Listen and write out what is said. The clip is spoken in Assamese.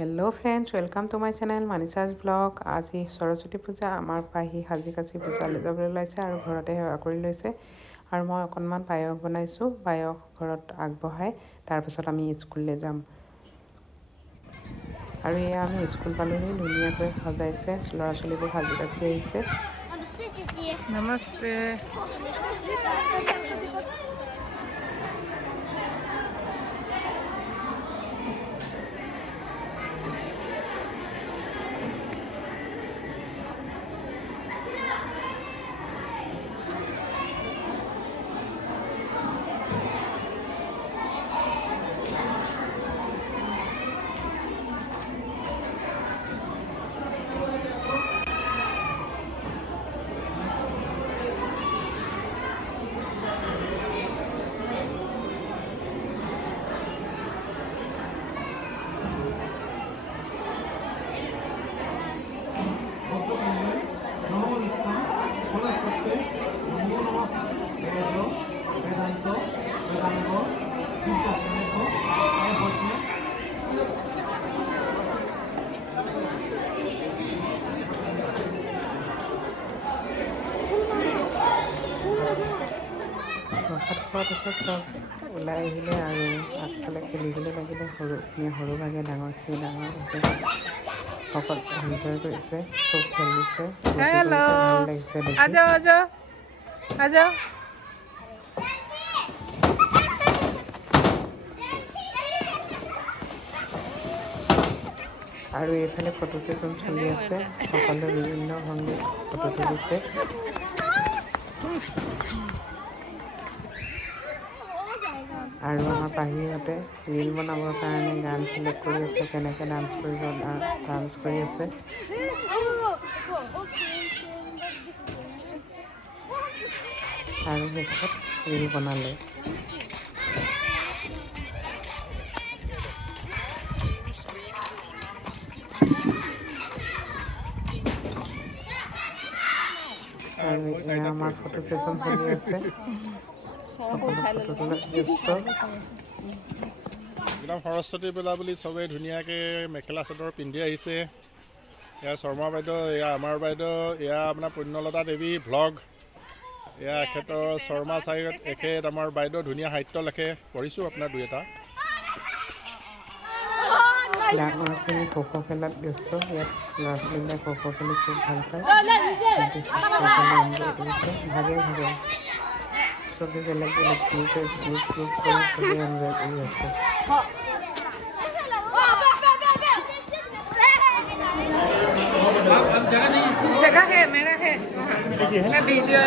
Hello friends, welcome to my channel Manisha's blog. আজি सरस्वती पूजा आमार पाही साजी काची ছোৱালী যাবলৈ ওলাইছে আৰু ঘৰতে সেৱা কৰি লৈছে। আৰু মই অকণমান পায়স বনাইছোঁ। পায়স ঘৰত আগবঢ়াই তাৰপিছত আমি স্কুললৈ যাম। আৰু এয়া আমি স্কুল পালোহি, ধুনীয়াকৈ সজাইছে, ল'ৰা ছোৱালীবোৰ সাজি কাচি আহিছে। নমস্তে। প্ৰসাদ খোৱাৰ পিছত চব ওলাই আহিলে আৰু আগফালে খেলিবলৈ লাগিলে। সৰু ভাগে ডাঙৰখিনি সকলো এনজয় কৰিছে, খুব খেলিছে, ভাল লাগিছে দেখি। আৰু এইফালে ফটো ছেশ্যন চলি আছে, সকলোৱে বিভিন্ন ভংগীত ফটো তুলিছে। আৰু আমাৰ পাহিহঁতে ৰীল বনাবৰ কাৰণে গান চিলেক্ট কৰি আছে, কেনেকৈ ডান্স কৰি আছে। আৰু শেষত ৰীল বনালে। আৰু এয়া আমাৰ ফটো ছেশ্যন চলি আছে, সকলো ফটো তোলাত ব্যস্ত। একদম সৰস্বতী পূজা বুলি চবেই ধুনীয়াকৈ মেখেলা চাদৰ পিন্ধি আহিছে। এয়া শৰ্মা বাইদেউ, এয়া আমাৰ বাইদেউ, এয়া আপোনাৰ পুণ্যলতা দেৱী ভ্লগ, এয়া এখেতৰ শৰ্মা চাইত, এখেত আমাৰ বাইদেউ ধুনীয়া সাহিত্য লেখে, পঢ়িছোঁ আপোনাৰ দুই এটা। ডাঙৰখিনি খো খো খেলাত ব্যস্ত। ইয়াত ল'ৰা ছোৱালীবিলাক খো খো খেলি খুব ভাল পায়, এনজয় কৰিছে ভাগে ভাগে। চবেই বেলেগ বেলেগ গ্ৰুপ কৰি চবেই এনজয় কৰি আছে। जगह है मेरा है, मैं वीडियो